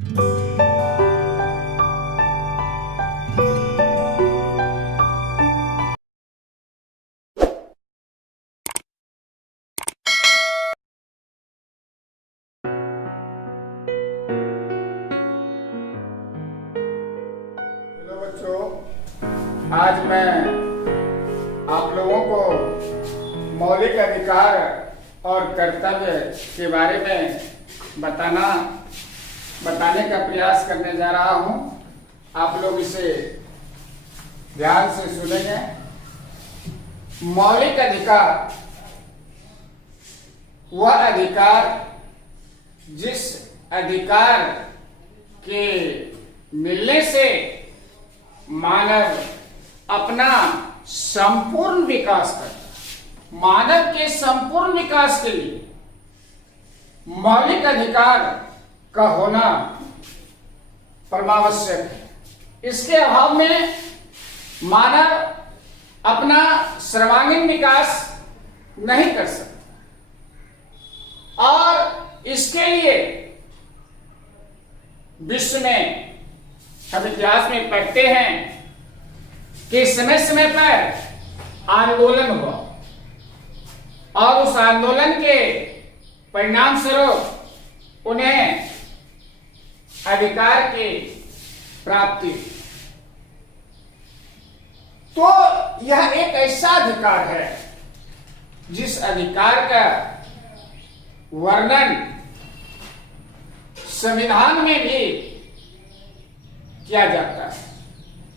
Hello बच्चों, आज मैं आप लोगों को मौलिक अधिकार और कर्तव्य के बारे में बताने का प्रयास करने जा रहा हूं। आप लोग इसे ध्यान से सुनेंगे। मौलिक अधिकार वह अधिकार जिस अधिकार के मिलने से मानव अपना संपूर्ण विकास करता है। मानव के संपूर्ण विकास के लिए मौलिक अधिकार का होना परमावश्यक है। इसके अभाव में मानव अपना सर्वांगीण विकास नहीं कर सकता और इसके लिए विश्व में हम इतिहास में पढ़ते हैं कि समय समय पर आंदोलन हुआ और उस आंदोलन के परिणाम स्वरूप उन्हें अधिकार की प्राप्ति। तो यह एक ऐसा अधिकार है जिस अधिकार का वर्णन संविधान में भी किया जाता है।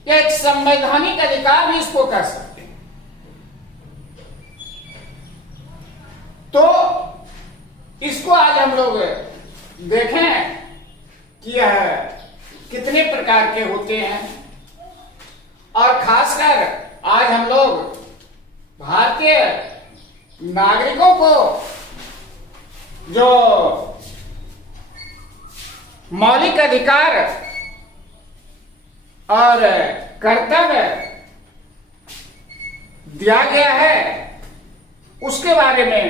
यह एक संवैधानिक अधिकार भी इसको कह सकते हैं। तो इसको आज हम लोग देखें कि यह कितने प्रकार के होते हैं और खासकर आज हम लोग भारतीय नागरिकों को जो मौलिक अधिकार और कर्तव्य दिया गया है उसके बारे में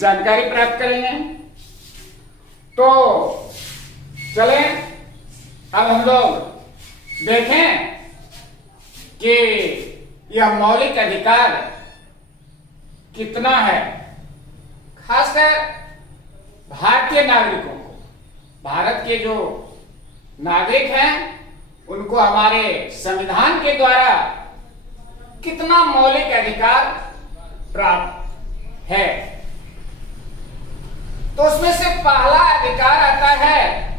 जानकारी प्राप्त करेंगे। तो चलें अब हम लोग देखें कि यह मौलिक अधिकार कितना है। खासकर भारतीय नागरिकों को, भारत के जो नागरिक हैं उनको हमारे संविधान के द्वारा कितना मौलिक अधिकार प्राप्त है। तो उसमें से पहला अधिकार आता है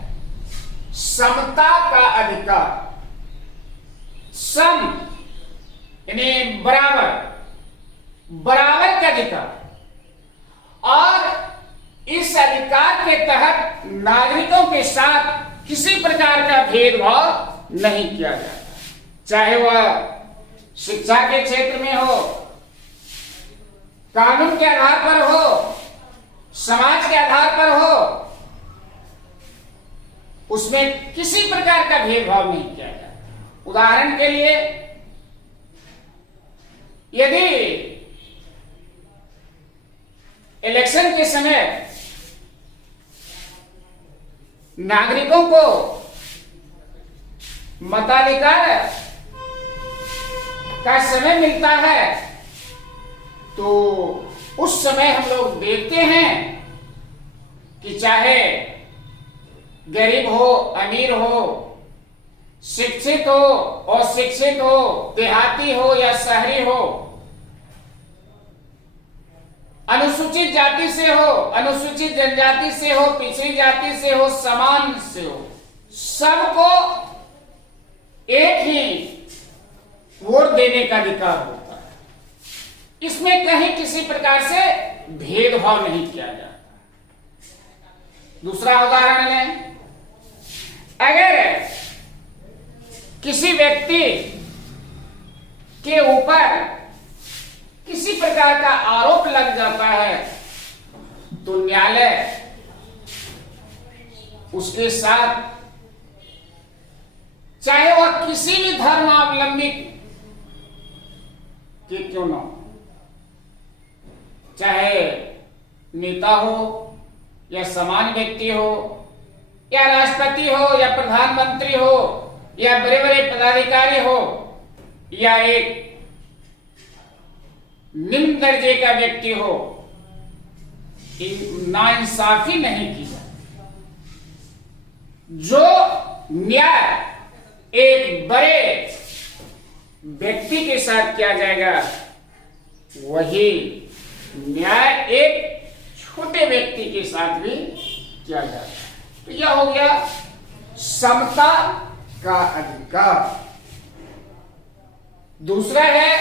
समता का अधिकार। सम यानी बराबर, बराबर का अधिकार। और इस अधिकार के तहत नागरिकों के साथ किसी प्रकार का भेदभाव नहीं किया जाता, चाहे वह शिक्षा के क्षेत्र में हो, कानून के आधार पर हो, समाज के आधार पर हो, उसमें किसी प्रकार का भेदभाव नहीं किया जाता। उदाहरण के लिए यदि इलेक्शन के समय नागरिकों को मताधिकार का समय मिलता है तो उस समय हम लोग देखते हैं कि चाहे गरीब हो, अमीर हो, शिक्षित हो, अशिक्षित हो, देहाती हो या शहरी हो, अनुसूचित जाति से हो, अनुसूचित जनजाति से हो, पिछड़ी जाति से हो, समान से हो, सबको एक ही वोट देने का अधिकार होता है। इसमें कहीं किसी प्रकार से भेदभाव नहीं किया जाता। दूसरा उदाहरण लें, अगर किसी व्यक्ति के ऊपर किसी प्रकार का आरोप लग जाता है तो न्यायालय उसके साथ, चाहे वह किसी भी धर्मावलंबी के क्यों न हो, चाहे नेता हो या सामान्य व्यक्ति हो या राष्ट्रपति हो या प्रधानमंत्री हो या बड़े बड़े पदाधिकारी हो या एक निम्न दर्जे का व्यक्ति हो, नाइंसाफी नहीं की जाती। जो न्याय एक बड़े व्यक्ति के साथ किया जाएगा, वही न्याय एक छोटे व्यक्ति के साथ भी किया जाता है। तो यह हो गया समता का अधिकार। दूसरा है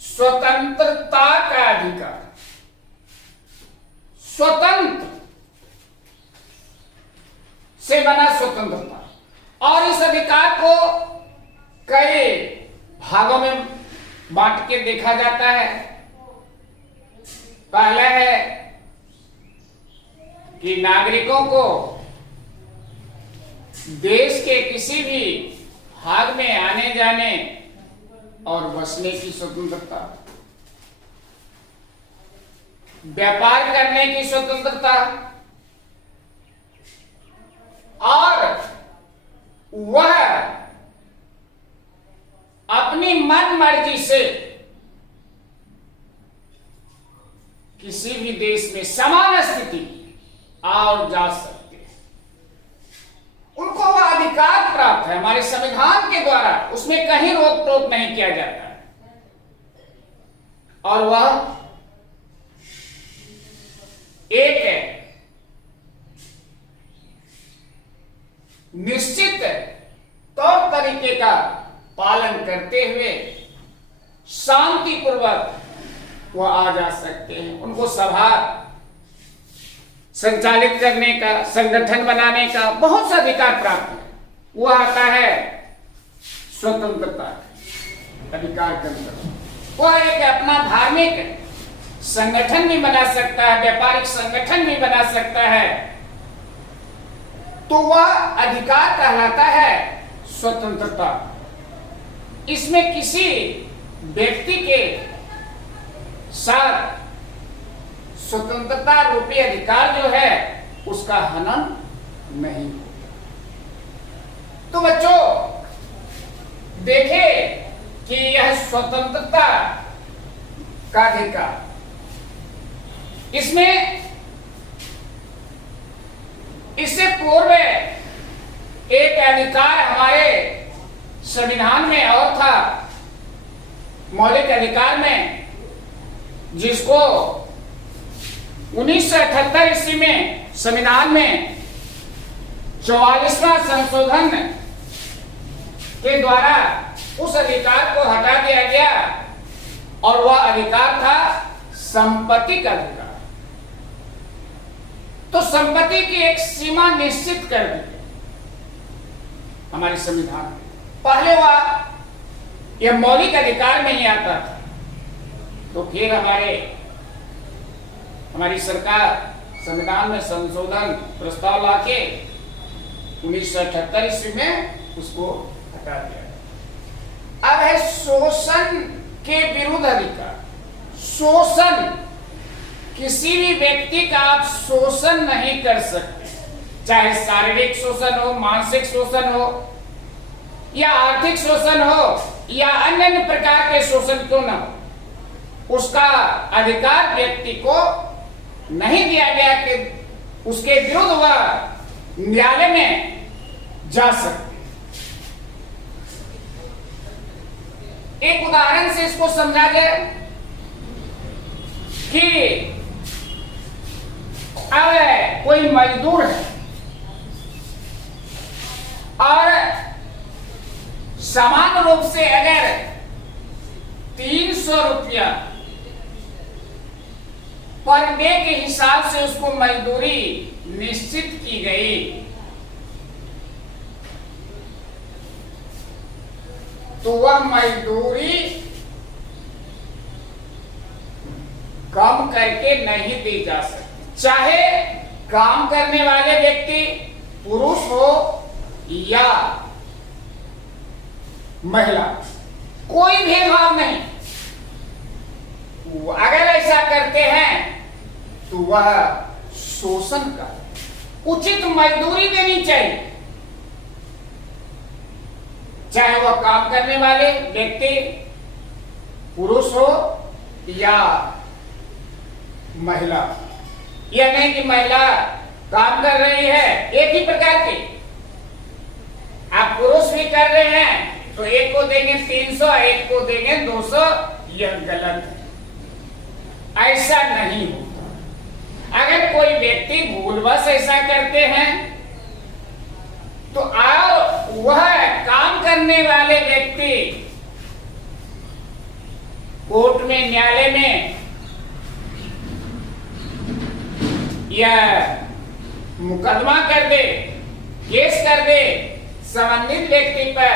स्वतंत्रता का अधिकार। स्वतंत्र से बना स्वतंत्रता, और इस अधिकार को कई भागों में बांट के देखा जाता है। पहला है कि नागरिकों को देश के किसी भी भाग में आने जाने और बसने की स्वतंत्रता, व्यापार करने की स्वतंत्रता, और वह अपनी मन मर्जी से किसी भी देश में समान स्थिति और जा सकते हैं। उनको वह अधिकार प्राप्त है हमारे संविधान के द्वारा, उसमें कहीं रोक टोक नहीं किया जाता है। और वह एक निश्चित तौर तरीके का पालन करते हुए शांतिपूर्वक वह आ जा सकते हैं। उनको सभा संचालित करने का, संगठन बनाने का बहुत सा अधिकार प्राप्त है। वह आता है स्वतंत्रता अधिकार के अंतर्गत। वह एक अपना धार्मिक संगठन भी बना सकता है, व्यापारिक संगठन भी बना सकता है। तो वह अधिकार कहलाता है स्वतंत्रता। इसमें किसी व्यक्ति के साथ स्वतंत्रता रूपी अधिकार जो है उसका हनन नहीं हो। तो बच्चों देखे कि यह स्वतंत्रता का अधिकार, इसमें इससे पूर्व एक अधिकार हमारे संविधान में और था, मौलिक अधिकार में, जिसको 1978 ईस्वी में संविधान में 44वां संशोधन के द्वारा उस अधिकार को हटा दिया गया, और वह अधिकार था संपत्ति का अधिकार। तो संपत्ति की एक सीमा निश्चित कर दी हमारे संविधान में। पहले वह यह मौलिक अधिकार में ही आता था, तो फिर हमारी सरकार संविधान में संशोधन प्रस्ताव लाके 1978 ईस्वी में उसको हटा दिया। अब है शोषण के विरुद्ध अधिकार। शोषण, किसी भी व्यक्ति का आप शोषण नहीं कर सकते, चाहे शारीरिक शोषण हो, मानसिक शोषण हो, या आर्थिक शोषण हो, या अन्य प्रकार के शोषण क्यों न हो, उसका अधिकार व्यक्ति को नहीं दिया गया कि उसके विरुद्ध वह न्यायालय में जा सकते। एक उदाहरण से इसको समझा जाए कि अब कोई मजदूर है और समान रूप से अगर 300 रुपया पर डे के हिसाब से उसको मजदूरी निश्चित की गई, तो वह मजदूरी कम करके नहीं दी जा सकती, चाहे काम करने वाले व्यक्ति पुरुष हो या महिला, कोई भेदभाव नहीं। अगर ऐसा करते हैं तो वह शोषण का, उचित मजदूरी देनी चाहिए, चाहे वह काम करने वाले व्यक्ति पुरुष हो या महिला। यह नहीं कि महिला काम कर रही है एक ही प्रकार के, आप पुरुष भी कर रहे हैं तो एक को देंगे 300, एक को देंगे 200, यह गलत है। ऐसा नहीं होता। अगर कोई व्यक्ति भूलवश ऐसा करते हैं तो आओ वह काम करने वाले व्यक्ति कोर्ट में, न्यायालय में या मुकदमा कर दे, केस कर दे संबंधित व्यक्ति पर,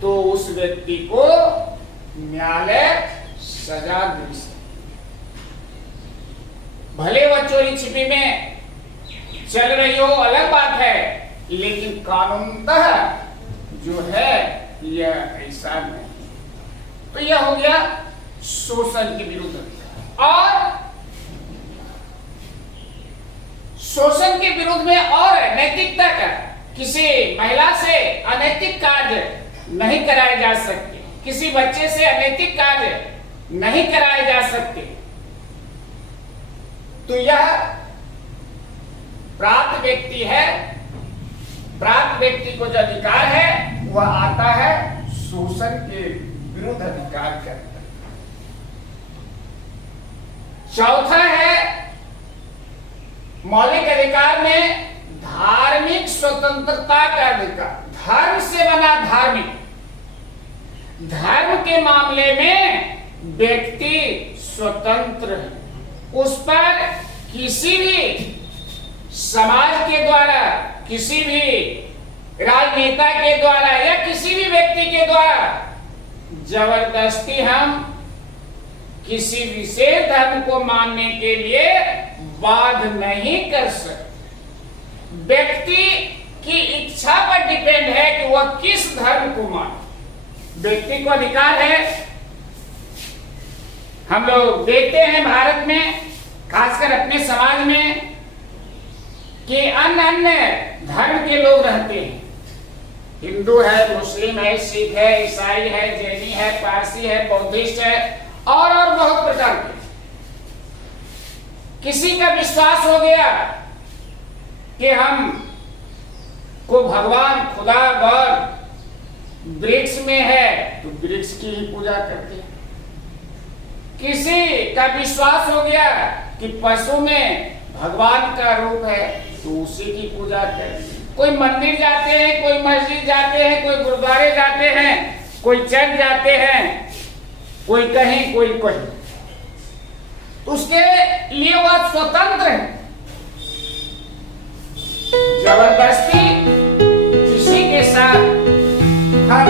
तो उस व्यक्ति को न्यायालय सजा दे सकता। भले वह चोरी छिपी में चल रही हो अलग बात है, लेकिन कानूनतः जो है यह ऐसा नहीं। तो यह हो गया शोषण के विरुद्ध। और शोषण के विरुद्ध में और नैतिकता का, किसी महिला से अनैतिक कार्य नहीं कराए जा सकते, किसी बच्चे से अनैतिक कार्य नहीं कराए जा सकते। तो यह प्राप्त व्यक्ति है, प्राप्त व्यक्ति को जो अधिकार है वह आता है शोषण के विरुद्ध अधिकार करता है। चौथा है मौलिक अधिकार में धार्मिक स्वतंत्रता का अधिकार। धर्म से बना धार्मिक, धर्म के मामले में व्यक्ति स्वतंत्र है। उस पर किसी भी समाज के द्वारा, किसी भी राजनेता के द्वारा या किसी भी व्यक्ति के द्वारा जबरदस्ती हम किसी विशेष धर्म को मानने के लिए बाध्य नहीं कर सकते। व्यक्ति की इच्छा पर डिपेंड है कि वह किस धर्म को माने। व्यक्ति को अधिकार है। हम लोग देखते हैं भारत में, खासकर अपने समाज में, कि अन्य अन्य धर्म के लोग रहते हैं। हिंदू है, मुस्लिम है, सिख है, ईसाई है, जैनी है, पारसी है, बौद्धिस्ट है और बहुत प्रकार के। किसी का विश्वास हो गया कि हम को भगवान खुदा गॉड वृक्ष में है तो वृक्ष की ही पूजा करते हैं। किसी का विश्वास हो गया कि पशु में भगवान का रूप है तो उसी की पूजा करते हैं। कोई मंदिर जाते हैं, कोई मस्जिद जाते हैं, कोई गुरुद्वारे जाते हैं, कोई चर्च जाते हैं, कोई कहीं कोई कहीं। उसके लिए वह स्वतंत्र है। जबरदस्ती किसी के साथ हम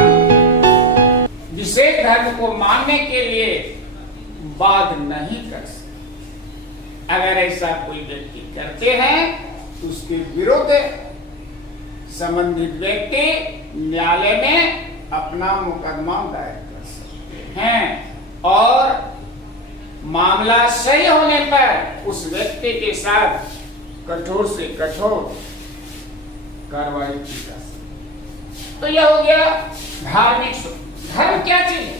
विशेष धर्म को मानने के लिए बाध्य नहीं कर सकते। अगर ऐसा कोई व्यक्ति करते हैं तो उसके विरुद्ध संबंधित व्यक्ति न्यायालय में अपना मुकदमा दायर कर सकते हैं और मामला सही होने पर उस व्यक्ति के साथ कठोर से कठोर कार्रवाई की जा सकती। तो यह हो गया धार्मिक। धर्म क्या चीज है?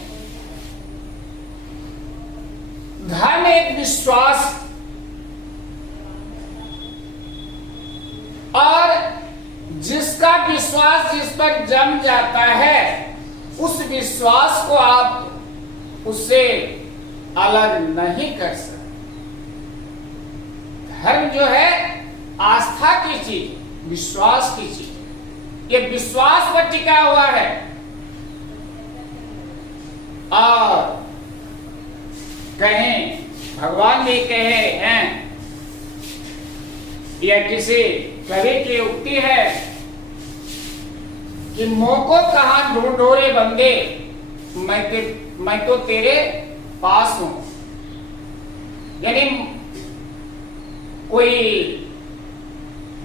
धर्म एक विश्वास और जिसका विश्वास जिस पर जम जाता है उस विश्वास को आप उससे अलग नहीं कर सकते। धर्म जो है आस्था की चीज, विश्वास की चीज, ये विश्वास पर टिका हुआ है। और कहीं भगवान भी कहे हैं या किसी कवि की उक्ति है कि मोको कहां ढूंढो रे बंदे, मैं तो तेरे पास हूं। यानी कोई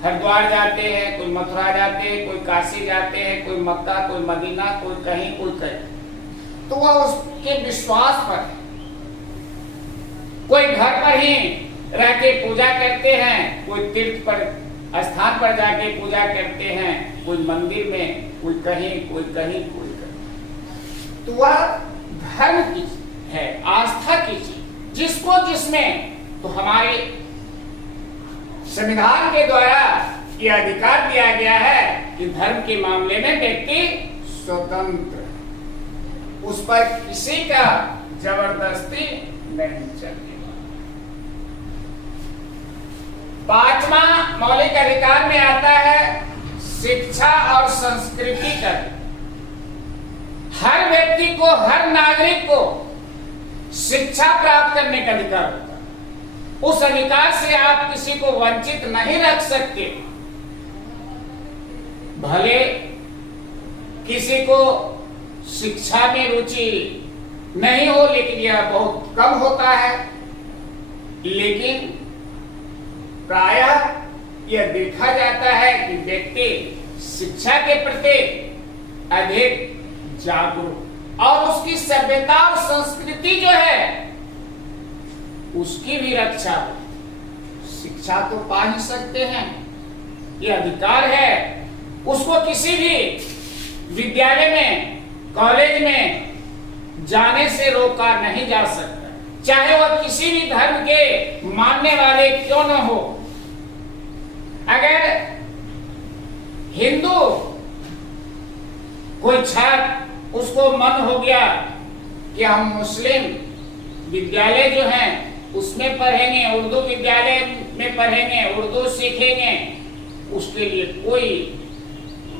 हरिद्वार जाते हैं, कोई मथुरा जाते हैं, कोई काशी जाते हैं, कोई मक्का, कोई मदीना, कोई कहीं कोई कहीं, तो वह उसके विश्वास पर है। कोई घर पर ही रह के पूजा करते हैं, कोई तीर्थ पर स्थान पर जाके पूजा करते हैं, कोई मंदिर में, कोई कहीं, कोई कहीं, कोई कहीं। तो वह धर्म की है, आस्था की चीज, जिसको जिसमें तो हमारे संविधान के द्वारा यह अधिकार दिया गया है कि धर्म के मामले में व्यक्ति स्वतंत्र, उस पर किसी का जबरदस्ती नहीं चलेगा। पांचवा मौलिक अधिकार में आता है शिक्षा और संस्कृति का। हर व्यक्ति को, हर नागरिक को शिक्षा प्राप्त करने का अधिकार होता है। उस अधिकार से आप किसी को वंचित नहीं रख सकते। भले किसी को शिक्षा में रुचि नहीं हो, लेकिन यह बहुत कम होता है, लेकिन प्रायः यह देखा जाता है कि व्यक्ति शिक्षा के प्रति अधिक जागरूक और उसकी सभ्यता और संस्कृति जो है उसकी भी रक्षा हो। शिक्षा तो पा ही सकते हैं, यह अधिकार है। उसको किसी भी विद्यालय में, कॉलेज में जाने से रोका नहीं जा सकता, चाहे वह किसी भी धर्म के मानने वाले क्यों न हो। अगर हिंदू कोई छात्र, उसको मन हो गया कि हम मुस्लिम विद्यालय जो हैं उसमें पढ़ेंगे, उर्दू विद्यालय में पढ़ेंगे, उर्दू सीखेंगे, उसके लिए कोई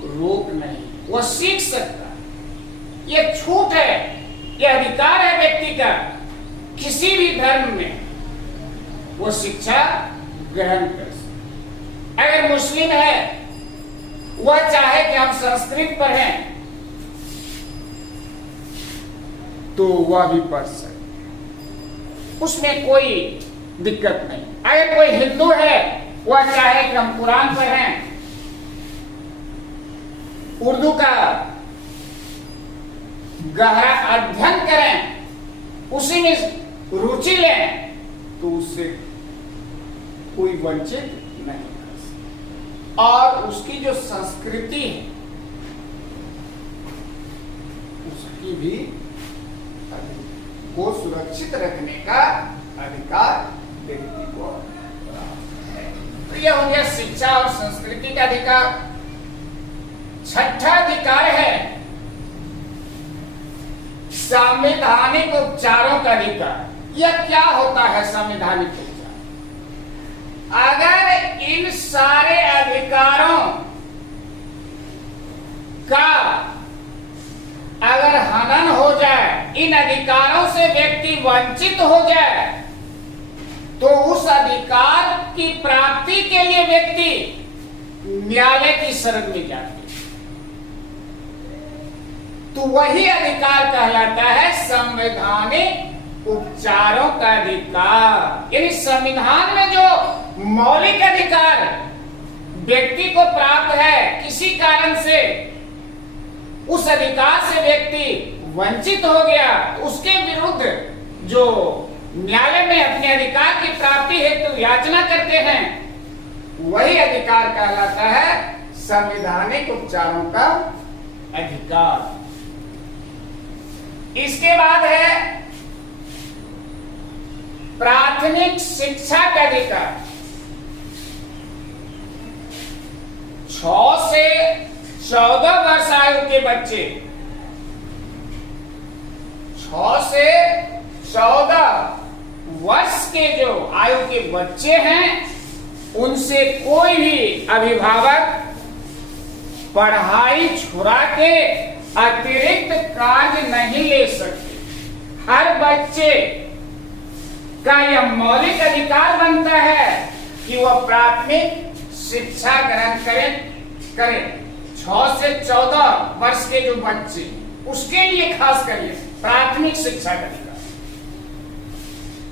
रोक नहीं, वह सीख सकता। यह छूट है, यह अधिकार है व्यक्ति का, किसी भी धर्म में वो शिक्षा ग्रहण कर सकता। अगर मुस्लिम है, वह चाहे कि हम संस्कृत पढ़ें तो वह भी पढ़ सकते, उसमें कोई दिक्कत नहीं। अगर कोई हिंदू है, वह चाहे कि हम कुरान पढ़ें, उर्दू का गहरा अध्ययन करें, उसी में रुचि लें, तो उससे कोई वंचित नहीं कर सकता। और उसकी जो संस्कृति है उसकी भी को सुरक्षित रखने का अधिकार व्यक्ति को है। तो यह हो गया शिक्षा और संस्कृति का अधिकार। छठा अधिकार है संवैधानिक उपचारों का अधिकार। यह क्या होता है संवैधानिक उपचार? अगर इन सारे अधिकारों का अगर हनन हो जाए, इन अधिकारों से व्यक्ति वंचित हो जाए, तो उस अधिकार की प्राप्ति के लिए व्यक्ति न्यायालय की शरण में जाते, तो वही अधिकार कहलाता है संवैधानिक उपचारों का अधिकार। यानी संविधान में जो मौलिक अधिकार व्यक्ति को प्राप्त है, किसी कारण से उस अधिकार से व्यक्ति वंचित हो गया, तो उसके विरुद्ध जो न्यायालय में अपने अधिकार की प्राप्ति हेतु याचना करते हैं, वही अधिकार कहलाता है संवैधानिक उपचारों का अधिकार। इसके बाद है प्राथमिक शिक्षा का अधिकार। 6 से 14 वर्ष आयु के बच्चे, 6 से 14 वर्ष के जो आयु के बच्चे हैं, उनसे कोई भी अभिभावक पढ़ाई छुड़ा के अतिरिक्त कार्य नहीं ले सकते। हर बच्चे का यह मौलिक अधिकार बनता है कि वह प्राथमिक शिक्षा ग्रहण करें। 6 से 14 वर्ष के जो बच्चे, उसके लिए खास करके प्राथमिक शिक्षा का अधिकार,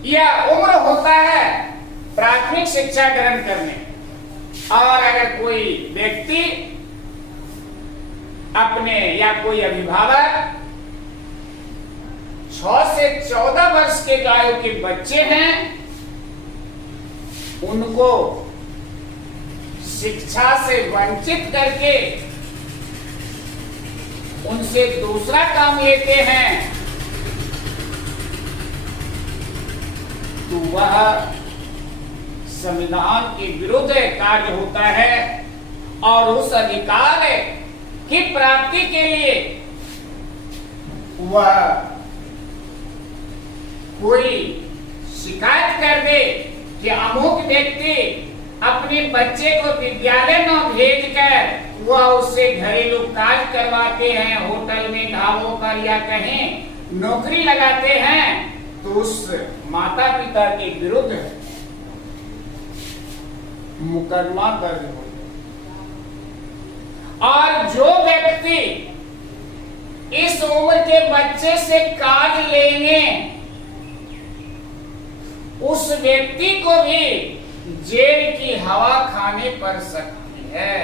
यह उम्र होता है प्राथमिक शिक्षा ग्रहण करने। और अगर कोई व्यक्ति अपने या कोई अभिभावक 6 से 14 वर्ष के आयु के बच्चे हैं, उनको शिक्षा से वंचित करके उनसे दूसरा काम लेते हैं, तो वह संविधान के विरुद्ध कार्य होता है और उस अधिकार की प्राप्ति के लिए वह कोई शिकायत कर दे कि अमुक व्यक्ति अपने बच्चे को विद्यालय न भेजकर वह उससे घरेलू कार्य करवाते हैं, होटल में, ढाबों पर या कहीं नौकरी लगाते हैं, तो उस माता पिता के विरुद्ध मुकदमा दर्ज हो। और जो व्यक्ति इस उम्र के बच्चे से कार्य लेंगे उस व्यक्ति को भी जेल की हवा खाने पड़ सकती है।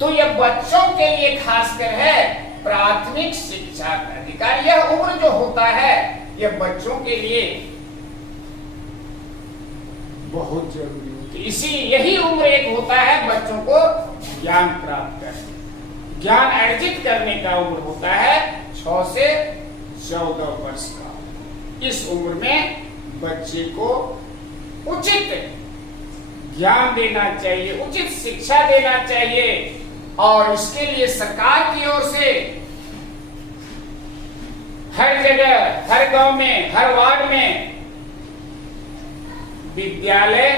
तो यह बच्चों के लिए खासकर है प्राथमिक शिक्षा का अधिकार। यह उम्र जो होता है यह बच्चों के लिए बहुत जरूरी होती है। इसी यही उम्र एक होता है बच्चों को ज्ञान प्राप्त करने, ज्ञान अर्जित करने का उम्र होता है 6 से 14 वर्ष का। इस उम्र में बच्चे को उचित ज्ञान देना चाहिए, उचित शिक्षा देना चाहिए और इसके लिए सरकार की ओर से हर जगह, हर गांव में, हर वार्ड में विद्यालय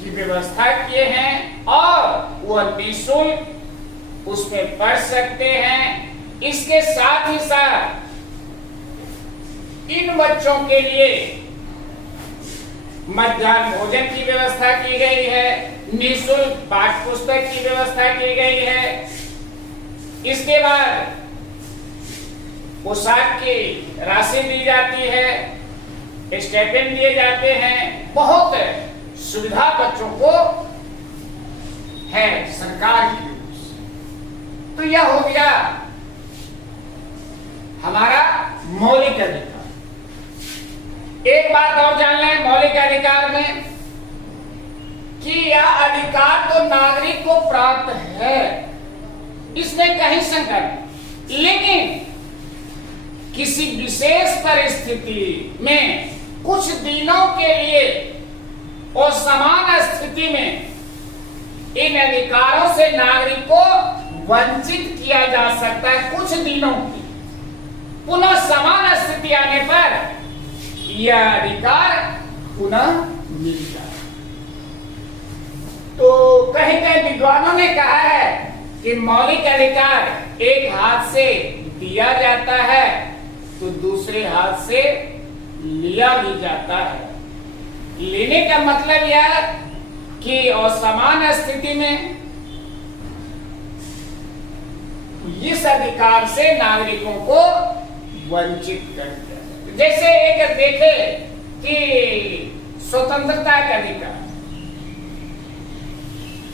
की व्यवस्था किए हैं और वह निःशुल्क उसमें पढ़ सकते हैं। इसके साथ ही साथ इन बच्चों के लिए मध्याह्न भोजन की व्यवस्था की गई है, निःशुल्क पाठ्य पुस्तक की व्यवस्था की गई है। इसके बाद पोशाक की राशि दी जाती है, स्टाइपेंड दिए जाते हैं, बहुत सुविधा बच्चों को है सरकार की ओर से। तो यह हो गया हमारा मौलिक अधिकार। एक बात और जान लें मौलिक अधिकार में कि यह अधिकार तो नागरिक को प्राप्त है, इसमें कहीं शंका नहीं, लेकिन किसी विशेष परिस्थिति में कुछ दिनों के लिए और समान स्थिति में इन अधिकारों से नागरिक को वंचित किया जा सकता है कुछ दिनों की। पुनः समान स्थिति आने पर यह अधिकार पुनः मिल जाए। तो कहीं कहीं विद्वानों ने कहा है कि मौलिक अधिकार एक हाथ से दिया जाता है तो दूसरे हाथ से लिया भी जाता है। लेने का मतलब यह कि असमान स्थिति में इस अधिकार से नागरिकों को वंचित करते हैं। जैसे एक देखे कि स्वतंत्रता का अधिकार,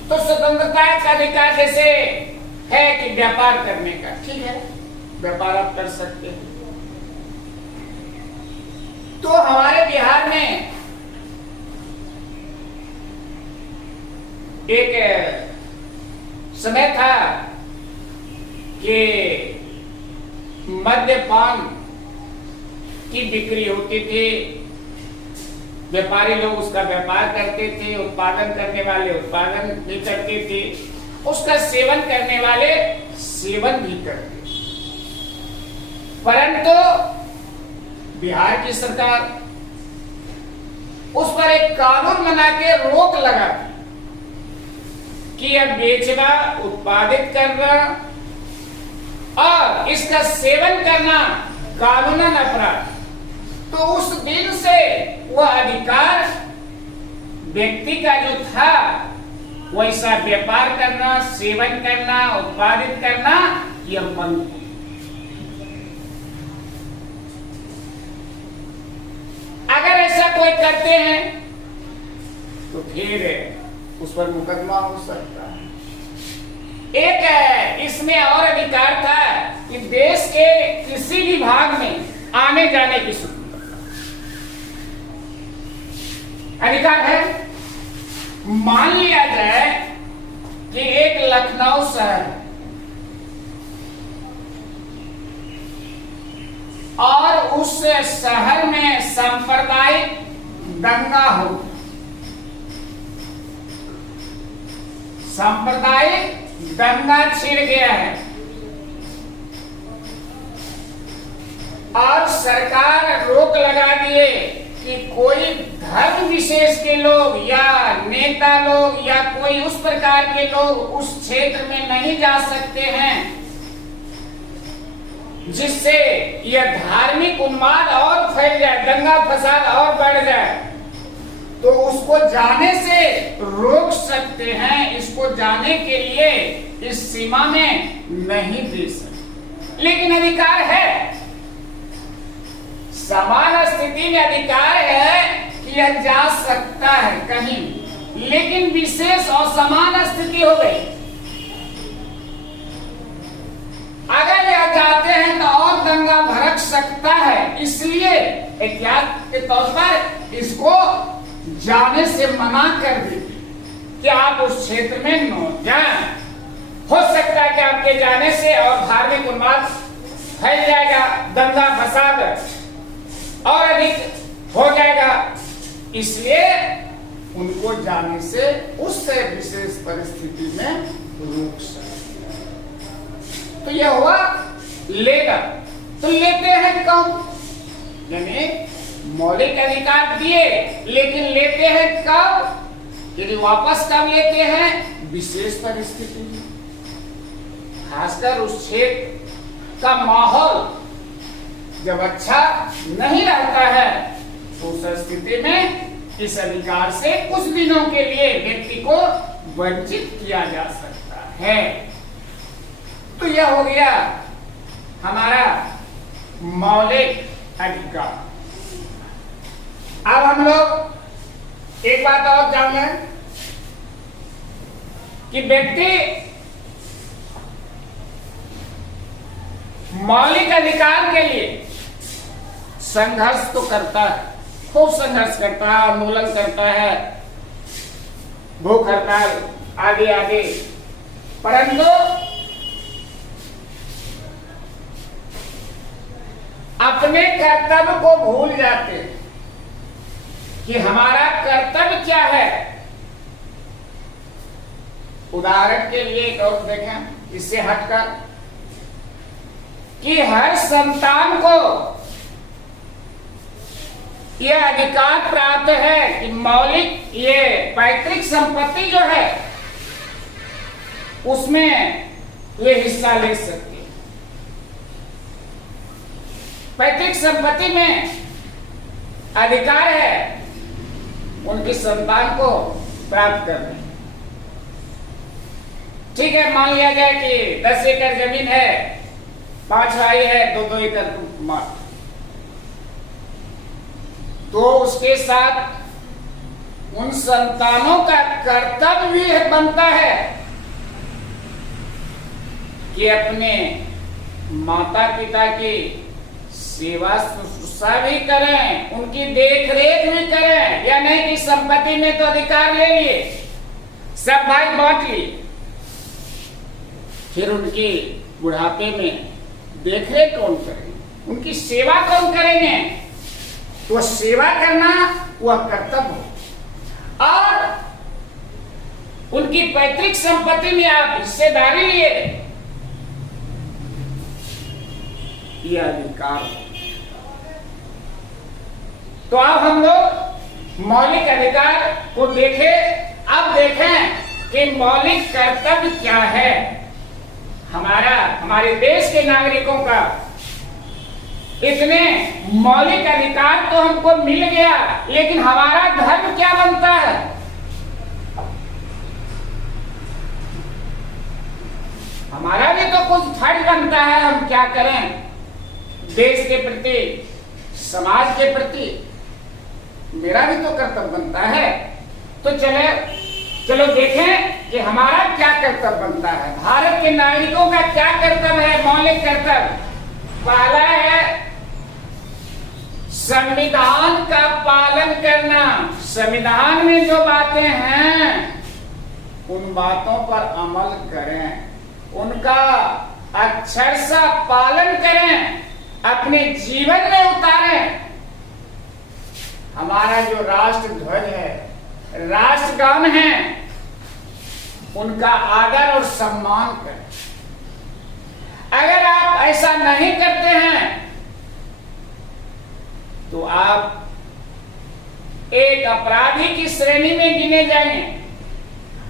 तो स्वतंत्रता का अधिकार जैसे है कि व्यापार करने का, ठीक है, व्यापार आप कर सकते हैं। तो हमारे बिहार में एक समय था कि मद्यपान की बिक्री होती थी, व्यापारी लोग उसका व्यापार करते थे, उत्पादन करने वाले उत्पादन भी करते थे, उसका सेवन करने वाले सेवन भी करते थे। परंतु बिहार की सरकार उस पर एक कानून बना के रोक लगा कि यह बेचना, उत्पादित करना और इसका सेवन करना कानूनन अपराध। तो उस दिन से वह अधिकार व्यक्ति का जो था वैसा व्यापार करना, सेवन करना, उत्पादित करना यह बंद। अगर ऐसा कोई करते हैं तो फिर उस पर मुकदमा हो सकता है। एक इसमें और अधिकार था कि देश के किसी भी भाग में आने जाने की स्वतंत्रता अधिकार है। मान लिया जाए कि एक लखनऊ शहर है और उस शहर में सांप्रदायिक दंगा हो, सांप्रदायिक दंगा छिड़ गया है और सरकार रोक लगा दिए कि कोई धर्म विशेष के लोग या नेता लोग या कोई उस प्रकार के लोग उस क्षेत्र में नहीं जा सकते हैं, जिससे यह धार्मिक उन्माद और फैल जाए, दंगा फसाद और बढ़ जाए, तो उसको जाने से रोक सकते हैं। इसको जाने के लिए इस सीमा में नहीं दे सकते, लेकिन अधिकार है, समान स्थिति में अधिकार है कि यह जा सकता है कहीं, लेकिन विशेष और समान स्थिति हो गई। अगर यह जाते हैं तो और दंगा भड़क सकता है, इसलिए एहतियात के तौर पर इसको जाने से मना कर दी कि आप उस क्षेत्र में न जाएं। हो सकता है कि आपके जाने से और धार्मिक उन्माद फैल जाएगा, दंगा फसाद और अधिक हो जाएगा, इसलिए उनको जाने से उस विशेष परिस्थिति में रोक सकते। तो यह हुआ लेगा। तो लेते हैं कब? यानी मौलिक अधिकार दिए, लेकिन लेते हैं कब? यदि वापस कब लेते हैं? विशेष परिस्थिति में, खासकर उस क्षेत्र का माहौल जब अच्छा नहीं रहता है, तो उस स्थिति में इस अधिकार से कुछ दिनों के लिए व्यक्ति को वंचित किया जा सकता है। तो यह हो गया हमारा मौलिक अधिकार। अब हम लोग एक बात और जान लें कि व्यक्ति मौलिक अधिकार के लिए संघर्ष तो करता है, खूब संघर्ष करता है, आंदोलन करता है, भूख हड़ताल आदि आदि, परंतु अपने कर्तव्य को भूल जाते हैं कि हमारा कर्तव्य क्या है। उदाहरण के लिए एक और देखें, इससे हटकर कि हर संतान को यह अधिकार प्राप्त है कि मौलिक ये पैतृक संपत्ति जो है उसमें ये हिस्सा ले सकती है। पैतृक संपत्ति में अधिकार है उनकी संतान को प्राप्त करने। ठीक है, मान लिया जाए कि 10 एकड़ जमीन है, 5 भाई है, 2-2 एकड़ मार, तो उसके साथ उन संतानों का कर्तव्य भी बनता है कि अपने माता पिता की सेवा शुश्रूषा भी करें, उनकी देख रेख भी करें। या नहीं कि संपत्ति में तो अधिकार ले लिए, सब भाई बांट लिए, फिर उनकी बुढ़ापे में देख रेख कौन करेंगे, उनकी सेवा कौन करेंगे? तो सेवा करना वह कर्तव्य है। और उनकी पैतृक संपत्ति में आप हिस्सेदारी लिए, यह अधिकार है। तो अब हम लोग मौलिक अधिकार को देखें। अब देखें कि मौलिक कर्तव्य क्या है हमारे देश के नागरिकों का। इतने मौलिक अधिकार तो हमको मिल गया, लेकिन हमारा धर्म क्या बनता है? हमारा भी तो कुछ फर्ज बनता है, हम क्या करें देश के प्रति, समाज के प्रति। मेरा भी तो कर्तव्य बनता है। तो चलो देखें कि हमारा क्या कर्तव्य बनता है, भारत के नागरिकों का क्या कर्तव्य है, मौलिक कर्तव्य। पहला है संविधान का पालन करना, संविधान में जो बातें हैं उन बातों पर अमल करें, उनका अक्षरशः पालन करें, अपने जीवन में उतारें। हमारा जो राष्ट्र ध्वज है, राष्ट्रगान है, उनका आदर और सम्मान करें। अगर आप ऐसा नहीं करते हैं तो आप एक अपराधी की श्रेणी में गिने जाएंगे,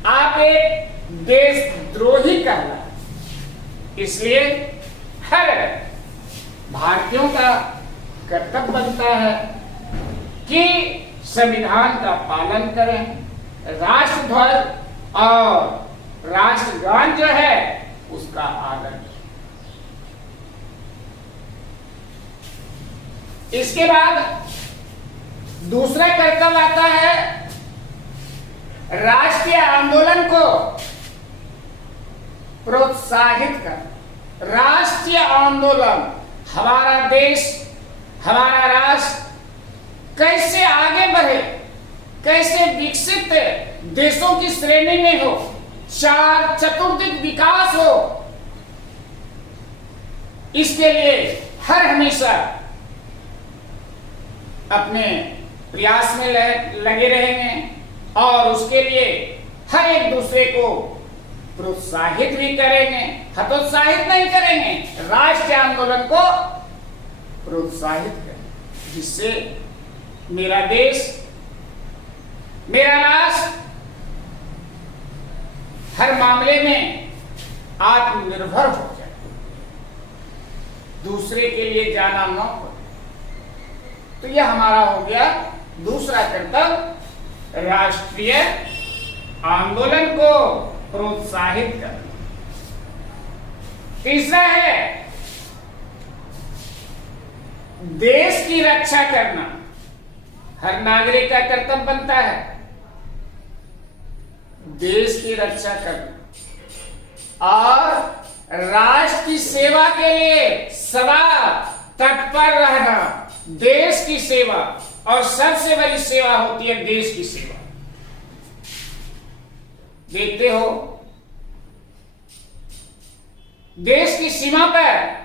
आप एक देशद्रोही कहलाए। इसलिए हर भारतीयों का कर्तव्य बनता है कि संविधान का पालन करें, राष्ट्र ध्वज और राष्ट्रगान जो है उसका आदर करें। इसके बाद दूसरा कर्तव्य आता है राष्ट्रीय आंदोलन को प्रोत्साहित कर। राष्ट्रीय आंदोलन, हमारा देश, हमारा राष्ट्र कैसे आगे बढ़े, कैसे विकसित देशों की श्रेणी में हो, चतुर्दिक विकास हो, इसके लिए हर हमेशा अपने प्रयास में लगे रहेंगे और उसके लिए हर एक दूसरे को प्रोत्साहित भी करेंगे, हतोत्साहित नहीं करेंगे, राष्ट्रीय आंदोलन को प्रोत्साहित करें, जिससे मेरा देश, मेरा राष्ट्र हर मामले में आत्मनिर्भर हो जाए, दूसरे के लिए जाना न पड़े। तो यह हमारा हो गया दूसरा कर्तव्य, राष्ट्रीय आंदोलन को प्रोत्साहित करना। तीसरा है देश की रक्षा करना। हर नागरिक का कर्तव्य बनता है देश की रक्षा करना और राष्ट्र की सेवा के लिए सदा तत्पर रहना। देश की सेवा, और सबसे बड़ी सेवा होती है देश की सेवा। देखते हो देश की सीमा पर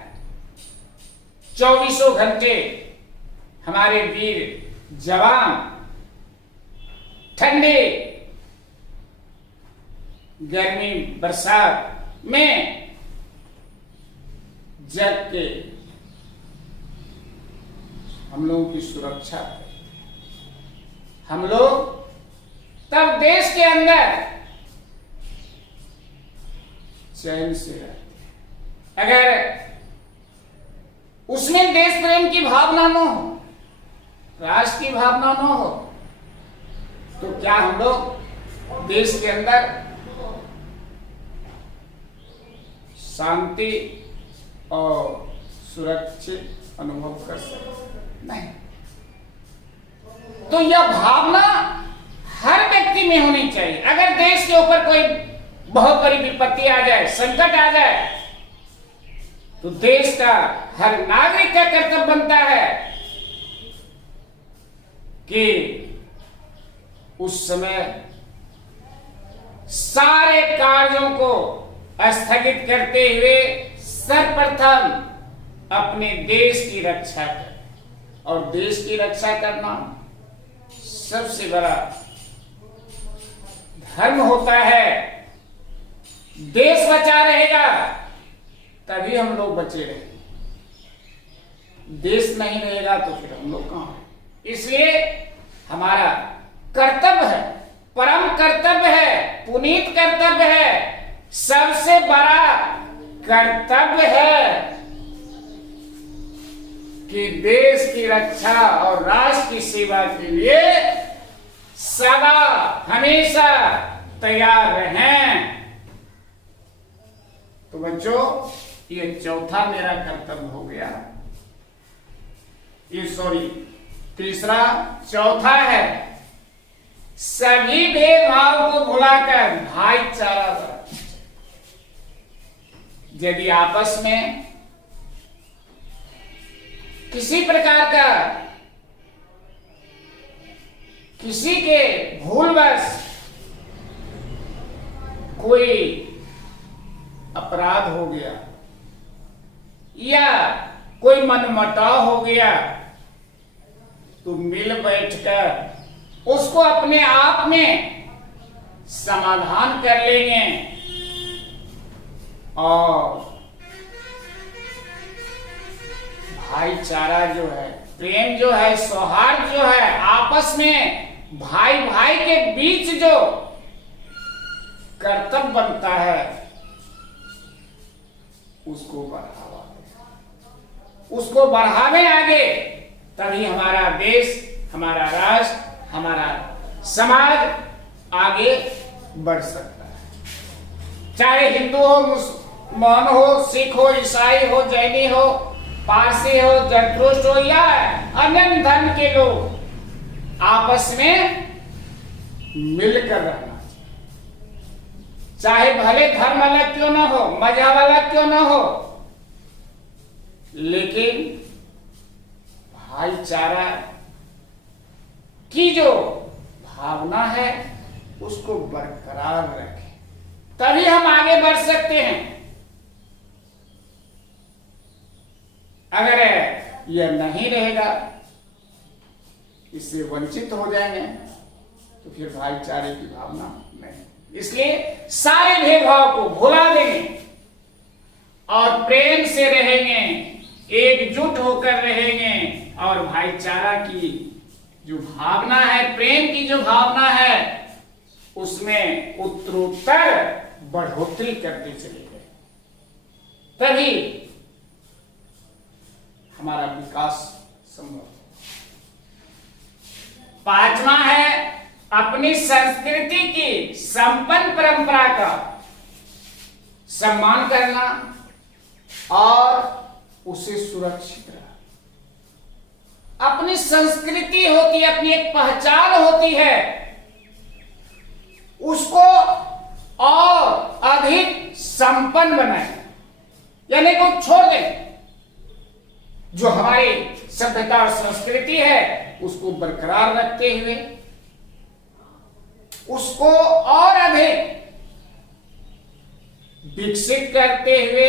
24 घंटे हमारे वीर जवान ठंडे गर्मी बरसात में जग के हम लोगों की सुरक्षा, हम लोग तब देश के अंदर चैन से रहते। अगर उसमें देश प्रेम की भावना न हो, राष्ट्र की भावना न हो, तो क्या हम लोग देश के अंदर शांति और सुरक्षित अनुभव कर सकते? नहीं। तो यह भावना हर व्यक्ति में होनी चाहिए। अगर देश के ऊपर कोई बहुत बड़ी विपत्ति आ जाए, संकट आ जाए, तो देश का हर नागरिक का कर्तव्य बनता है कि उस समय सारे कार्यों को स्थगित करते हुए सर्वप्रथम अपने देश की रक्षा करें। और देश की रक्षा करना सबसे बड़ा धर्म होता है। देश बचा रहेगा तभी हम लोग बचे रहेंगे, देश नहीं रहेगा तो फिर हम लोग कहां हैं? इसलिए हमारा कर्तव्य है, परम कर्तव्य है, पुनीत कर्तव्य है, सबसे बड़ा कर्तव्य है कि देश की रक्षा और राष्ट्र की सेवा के लिए सदा हमेशा तैयार रहें। तो बच्चों, ये चौथा मेरा कर्तव्य हो गया। ये तीसरा, चौथा है सभी भेदभाव को भुलाकर भाईचारा रखें। यदि आपस में किसी प्रकार का किसी के भूलवश कोई अपराध हो गया या कोई मनमुटाव हो गया, तो मिल बैठकर उसको अपने आप में समाधान कर लेंगे और भाईचारा जो है, प्रेम जो है, सौहार्द जो है, आपस में भाई भाई के बीच जो कर्तव्य बनता है उसको बढ़ावा दे, उसको बढ़ावे आगे, तभी हमारा देश, हमारा राष्ट्र, हमारा समाज आगे बढ़ सकता है। चाहे हिंदू हो, मुसलमान हो, सिख हो, ईसाई हो, जैनी हो, पारसी हो, जरदोश्त हो या अन्य धर्म के लोग, आपस में मिलकर रहना चाहिए। चाहे भले धर्म अलग क्यों ना हो, मजहब अलग क्यों ना हो, लेकिन भाईचारा की जो भावना है उसको बरकरार रखें, तभी हम आगे बढ़ सकते हैं। अगर यह नहीं रहेगा, इससे वंचित हो जाएंगे, तो फिर भाईचारे की भावना नहीं। इसलिए सारे भेदभाव को भुला देंगे और प्रेम से रहेंगे, एकजुट होकर रहेंगे और भाईचारा की जो भावना है, प्रेम की जो भावना है, उसमें उत्तरोत्तर बढ़ोतरी करते चले गए, तभी हमारा विकास संभव। पांचवा है अपनी संस्कृति की संपन्न परंपरा का सम्मान करना और उसे सुरक्षित रखना। अपनी संस्कृति होती है, अपनी एक पहचान होती है, उसको और अधिक संपन्न बनाए, यानी को छोड़ दें। जो हमारी सभ्यता और संस्कृति है उसको बरकरार रखते हुए उसको और अधिक विकसित करते हुए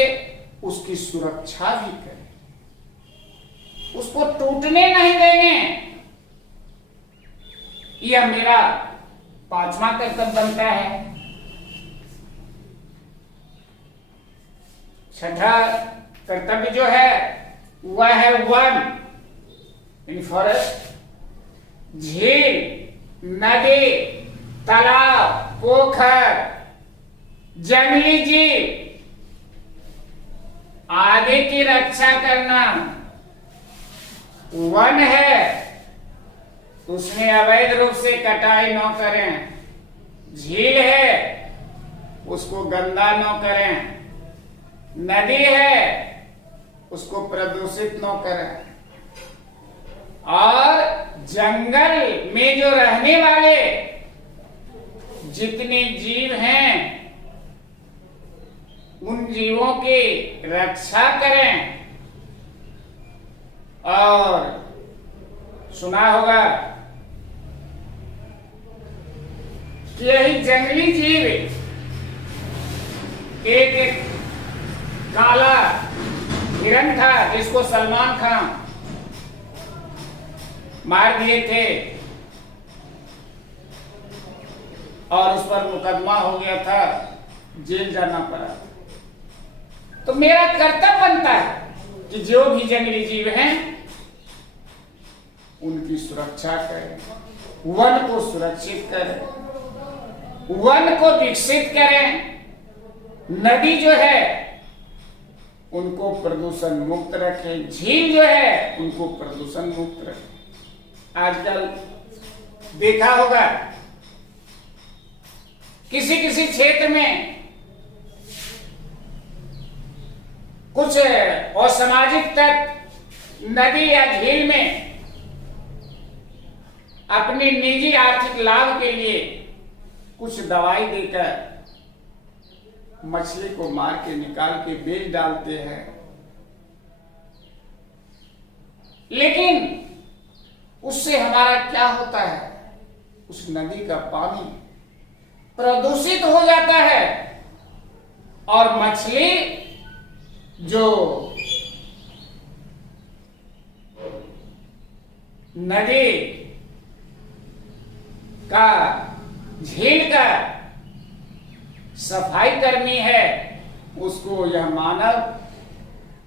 उसकी सुरक्षा भी करें, उसको टूटने नहीं देंगे। यह मेरा पांचवा कर्तव्य बनता है। छठा कर्तव्य जो है वह है वन, इन फॉरेस्ट, झील, नदी, तालाब, पोखर, जंगली जीव आदि की रक्षा करना। वन है उसमें अवैध रूप से कटाई न करें, झील है उसको गंदा न करें, नदी है उसको प्रदूषित न करें, और जंगल में जो रहने वाले जितने जीव हैं उन जीवों की रक्षा करें। और सुना होगा कि यही जंगली जीव एक काला हिरण था जिसको सलमान खान मार दिए थे और उस पर मुकदमा हो गया था, जेल जाना पड़ा। तो मेरा कर्तव्य बनता है कि जो भी जंगली जीव हैं उनकी सुरक्षा करें, वन को सुरक्षित करें, वन को विकसित करें, नदी जो है उनको प्रदूषण मुक्त रखें, झील जो है उनको प्रदूषण मुक्त रखें। आजकल देखा होगा किसी किसी क्षेत्र में कुछ असामाजिक तत्व नदी या झील में अपनी निजी आर्थिक लाभ के लिए कुछ दवाई देकर मछली को मार के निकाल के बेच डालते हैं, लेकिन उससे हमारा क्या होता है? उस नदी का पानी प्रदूषित हो जाता है और मछली जो नदी का झील का सफाई कर्मी है, उसको यह मानव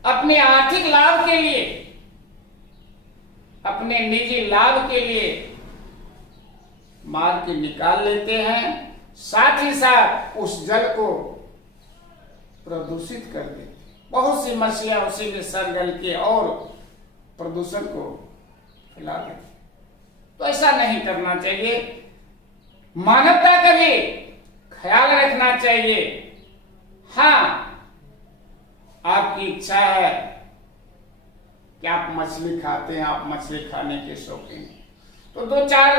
अपने आर्थिक लाभ के लिए, अपने निजी लाभ के लिए मार के निकाल लेते हैं, साथ ही साथ उस जल को प्रदूषित कर देते। बहुत सी मछलियां उसी में सड़ गल के और प्रदूषण को फैला देती। तो ऐसा नहीं करना चाहिए। मानवता का भी ख्याल रखना चाहिए। हाँ, आपकी इच्छा है कि आप मछली खाते हैं, आप मछली खाने के शौकीन हैं, तो 2-4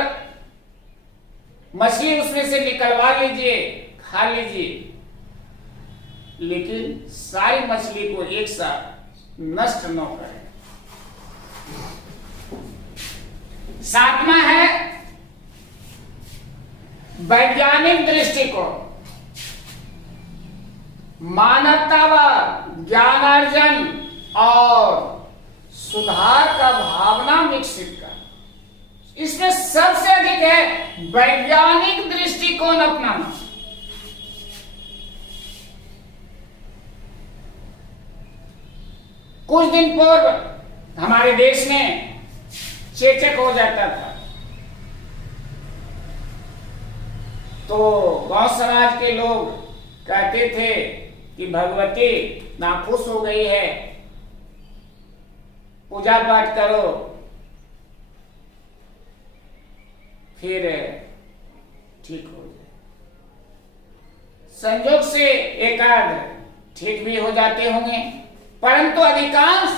मछली उसमें से निकलवा लीजिए, खा लीजिए, लेकिन सारी मछली को एक साथ नष्ट न करें। 7वां है वैज्ञानिक दृष्टिकोण। मानवतावाद, ज्ञानार्जन और सुधार का भावना विकसित कर। इसमें सबसे अधिक है वैज्ञानिक दृष्टिकोण अपनाना। कुछ दिन पूर्व हमारे देश में चेचक हो जाता था, तो गांव समाज के लोग कहते थे कि भगवती नाखुश हो गई है, पूजा पाठ करो, फिर ठीक हो जाए। संयोग से एकाध ठीक भी हो जाते होंगे, परंतु अधिकांश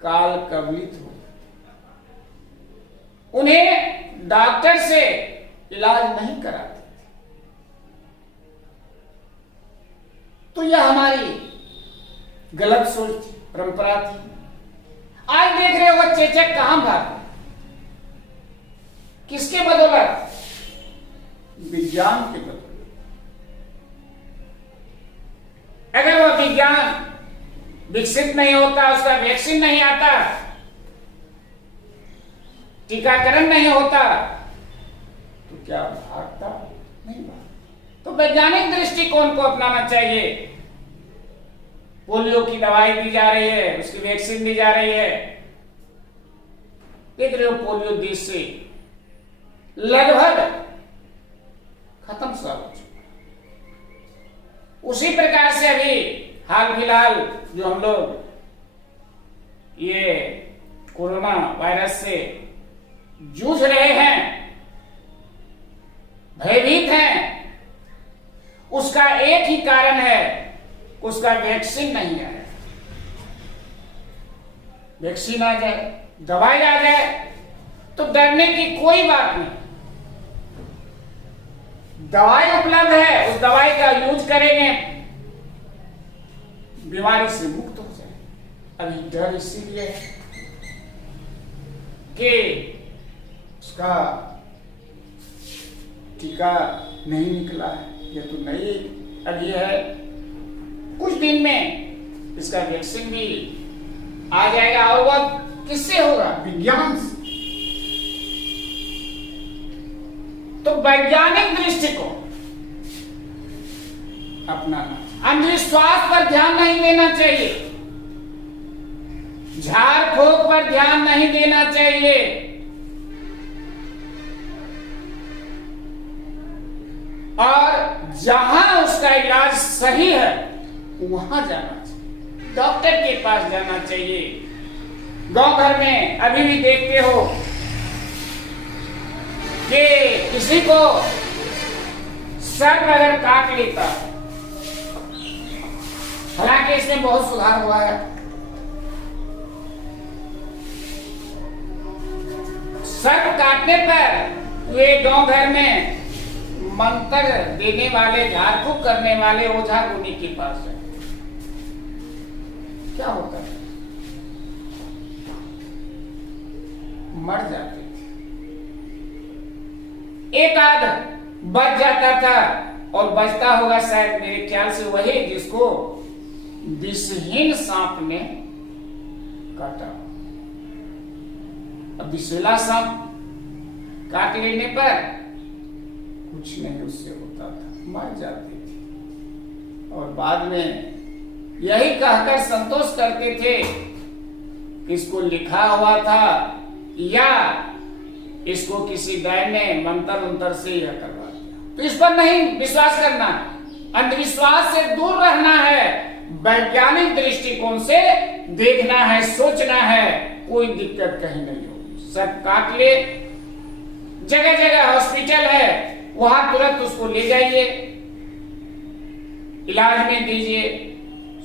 काल कवलित हो, उन्हें डॉक्टर से इलाज नहीं कराते। तो यह हमारी गलत सोच थी, परंपरा थी। आज देख रहे हो चेचक कहां भाग, किसके बदौलत? विज्ञान के बदौलत। अगर वह विज्ञान विकसित नहीं होता, उसका वैक्सीन नहीं आता, टीकाकरण नहीं होता, तो क्या भागता? नहीं भागता। तो वैज्ञानिक दृष्टिकोण को अपनाना चाहिए। पोलियो की दवाई दी जा रही है, उसकी वैक्सीन दी जा रही है। देख रहे हो पोलियो देश से लगभग खत्म सा हो चुका। उसी प्रकार से अभी हाल फिलहाल जो हम लोग ये कोरोना वायरस से जूझ रहे हैं, भयभीत हैं, उसका एक ही कारण है, उसका वैक्सीन नहीं आया। वैक्सीन आ जाए, दवाई आ जाए, तो डरने की कोई बात नहीं। दवाई उपलब्ध है, उस दवाई का यूज करेंगे, बीमारी से मुक्त हो जाए। अभी डर इसीलिए है कि उसका टीका नहीं निकला है, ये तो नई अभी है, कुछ दिन में इसका वैक्सीन भी आ जाएगा। और वह किससे होगा? विज्ञान से। तो वैज्ञानिक दृष्टिकोण अपनाना, अंधविश्वास पर ध्यान नहीं देना चाहिए, झाड़ फूक पर ध्यान नहीं देना चाहिए। और जहां उसका इलाज सही है वहां जाना चाहिए, डॉक्टर के पास जाना चाहिए। गांव घर में अभी भी देखते हो कि किसी को सर्प अगर काट लेता, हालांकि इसमें बहुत सुधार हुआ है, सर्प काटने पर वे गांव घर में मंत्र देने वाले, झाड़ फूक करने वाले ओझा गुनी के पास है। क्या होता है? मर जाते थे। एक आध बच जाता था, और बचता होगा शायद मेरे ख्याल से वही जिसको विषहीन सांप ने काटा। अब विषैला सांप काट लेने पर कुछ नहीं उससे होता था, मर जाती थी। और बाद में यही कहकर संतोष करते थे कि इसको लिखा हुआ था या इसको किसी गाय ने मंत्र उंतर से यह करवा दिया। तो इस पर नहीं विश्वास करना, अंधविश्वास से दूर रहना है, वैज्ञानिक दृष्टिकोण से देखना है, सोचना है, कोई दिक्कत कहीं नहीं होगी। सब काट ले, जगह जगह हॉस्पिटल है, वहां तुरंत उसको ले जाइए, इलाज में दीजिए,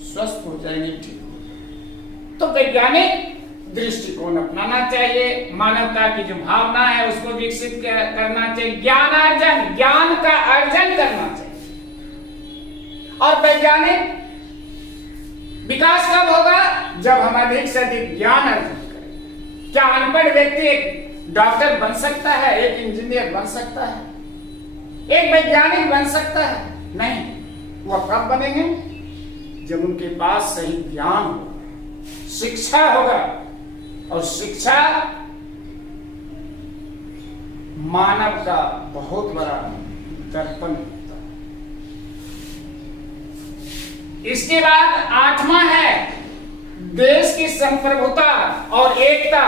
स्वस्थ हो जाएंगे, ठीक हो जाएंगे। तो वैज्ञानिक दृष्टिकोण अपनाना चाहिए, मानवता की जो भावना है उसको विकसित करना चाहिए, ज्ञान का अर्जन करना चाहिए। और वैज्ञानिक विकास कब होगा? जब हम अधिक से अधिक ज्ञान अर्जन करें। क्या अनपढ़ व्यक्ति एक डॉक्टर बन सकता है, एक इंजीनियर बन सकता है, एक वैज्ञानिक बन सकता है? नहीं। वह कब बनेंगे? जब उनके पास सही ज्ञान होगा, शिक्षा होगा। और शिक्षा मानव का बहुत बड़ा दर्पण होता है। इसके बाद 8वां है देश की संप्रभुता और एकता।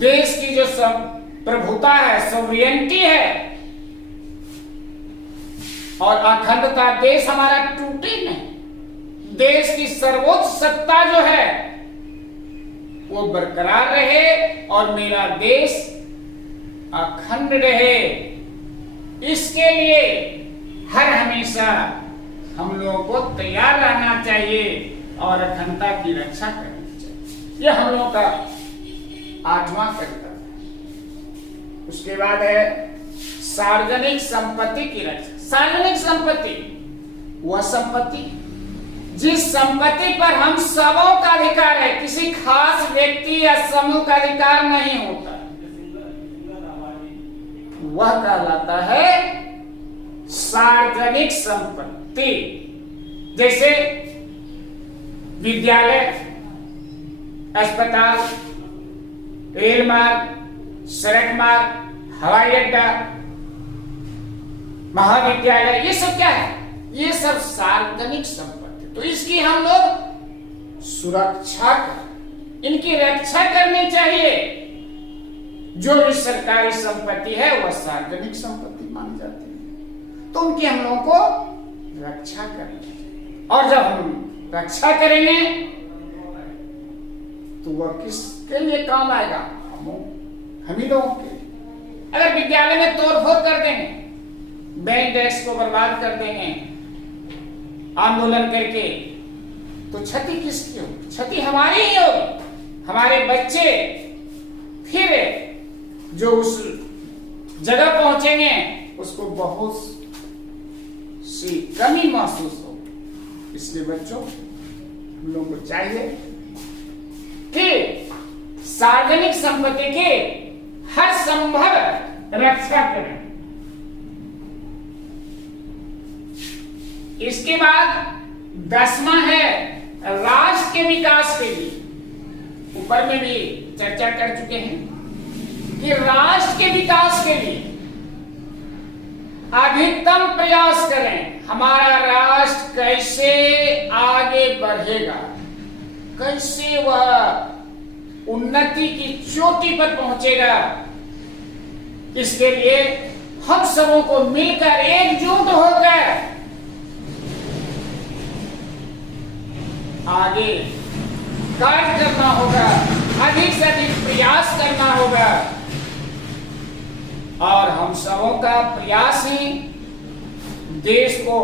देश की जो संप्रभुता है, सॉवरेनिटी है, और अखंडता, देश हमारा टूटे नहीं, देश की सर्वोच्च सत्ता जो है वो बरकरार रहे और मेरा देश अखंड रहे। इसके लिए हर हमेशा हम लोगों को तैयार रहना चाहिए और अखंडता की रक्षा करनी चाहिए। यह हम लोगों का 8वां कर्तव्य है। उसके बाद है सार्वजनिक संपत्ति की रक्षा। सार्वजनिक संपत्ति वह संपत्ति जिस संपत्ति पर हम सबों का अधिकार है, किसी खास व्यक्ति या समूह का अधिकार नहीं होता, वह कहलाता है सार्वजनिक संपत्ति। जैसे विद्यालय, अस्पताल, रेल मार्ग, सड़क मार्ग, हवाई अड्डा, महाविद्यालय, ये सब क्या है? ये सब सार्वजनिक संपत्ति। तो इसकी हम लोग सुरक्षा करें, इनकी रक्षा करनी चाहिए। जो भी सरकारी संपत्ति है वह सार्वजनिक संपत्ति मानी जाती है, तो उनकी हम लोगों को रक्षा करनी चाहिए। और जब हम रक्षा करेंगे तो वह किसके लिए काम आएगा? हम ही लोगों के। अगर विद्यालय में तोड़फोड़ कर देंगे, बैंक टैक्स को बर्बाद कर देंगे आंदोलन करके, तो क्षति किसकी होगी? क्षति हमारी ही होगी। हमारे बच्चे फिर जो उस जगह पहुंचेंगे उसको बहुत सी कमी महसूस होगी। इसलिए बच्चों, हम लोगों को चाहिए कि सार्वजनिक संपत्ति की हर संभव रक्षा करें। इसके बाद 10वां है राष्ट्र के विकास के लिए। ऊपर में भी चर्चा कर चुके हैं कि राष्ट्र के विकास के लिए अधिकतम प्रयास करें। हमारा राष्ट्र कैसे आगे बढ़ेगा, कैसे वह उन्नति की चोटी पर पहुंचेगा, इसके लिए हम सबों को मिलकर एकजुट होकर आगे कार्य करना होगा, अधिक से अधिक प्रयास करना होगा। और हम सबों का प्रयास ही देश को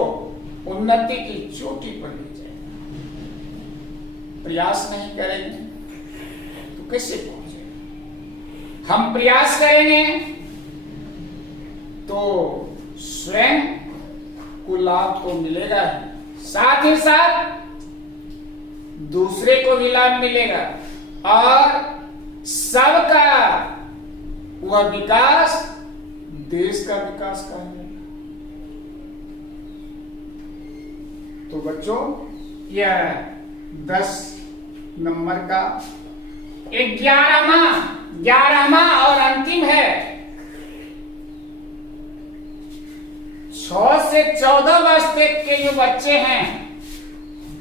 उन्नति की चोटी पर ले जाएगा। प्रयास नहीं करेंगे तो कैसे पहुंचेगा? हम प्रयास करेंगे तो स्वयं को लाभ तो मिलेगा ही, साथ ही साथ दूसरे को भी लाभ मिलेगा और सबका वह विकास देश का विकास कहा। तो बच्चों, यह 10 नंबर का 11वां और अंतिम है। 6 से 14 वर्ष तक के जो बच्चे हैं,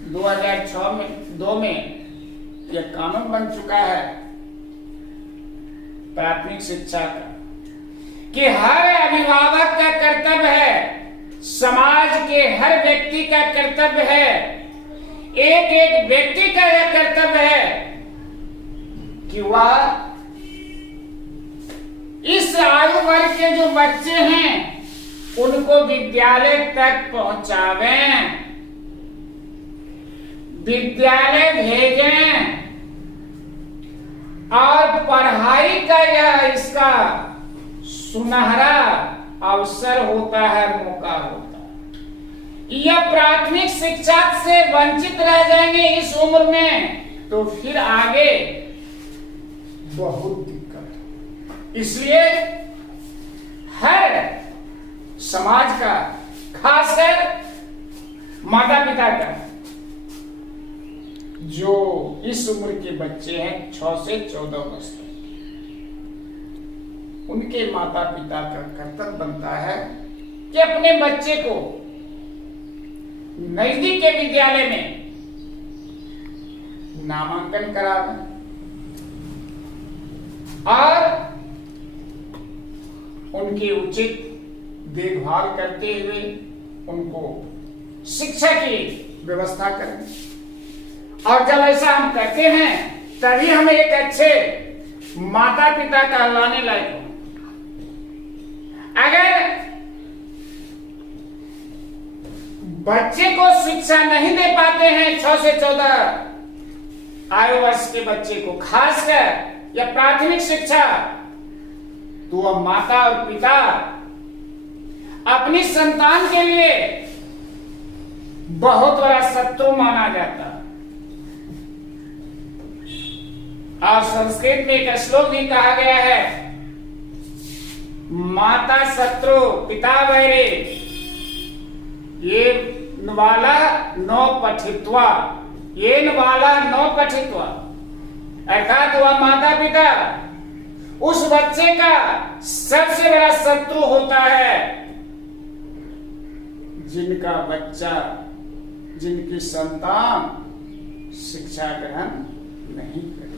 2002 में यह कानून बन चुका है प्राथमिक शिक्षा का, कि हर अभिभावक का कर्तव्य है, समाज के हर व्यक्ति का कर्तव्य है, एक एक व्यक्ति का यह कर्तव्य है कि वह इस आयु वर्ग के जो बच्चे हैं उनको विद्यालय तक पहुंचावें, विद्यालय भेजें, और पढ़ाई का यह इसका सुनहरा अवसर होता है, मौका होता है। यह प्राथमिक शिक्षा से वंचित रह जाएंगे इस उम्र में तो फिर आगे बहुत दिक्कत। इसलिए हर समाज का, खासकर माता पिता का, जो इस उम्र के बच्चे हैं 6 से 14 वर्ष तक, उनके माता पिता का कर्तव्य बनता है कि अपने बच्चे को नजदीक के विद्यालय में नामांकन करावें और उनकी उचित देखभाल करते हुए उनको शिक्षा की व्यवस्था करें। और जब ऐसा हम करते हैं तभी हम एक अच्छे माता पिता कहलाने लायक हो। अगर बच्चे को शिक्षा नहीं दे पाते हैं 6 से 14 आयु वर्ष के बच्चे को, खासकर या प्राथमिक शिक्षा, तो वह माता और पिता अपनी संतान के लिए बहुत बड़ा शत्रु माना जाता है। और संस्कृत में एक श्लोक भी कहा गया है, माता शत्रु पिता वैरे ये वाला नौ पठित्वा, ये वाला नौ पठित्वा, अर्थात वह माता पिता उस बच्चे का सबसे बड़ा शत्रु होता है जिनका बच्चा, जिनकी संतान शिक्षा ग्रहण नहीं करे।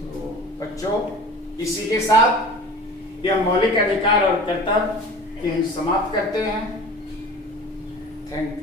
तो बच्चों, इसी के साथ यह मौलिक अधिकार और कर्तव्य समाप्त करते हैं। Thank you.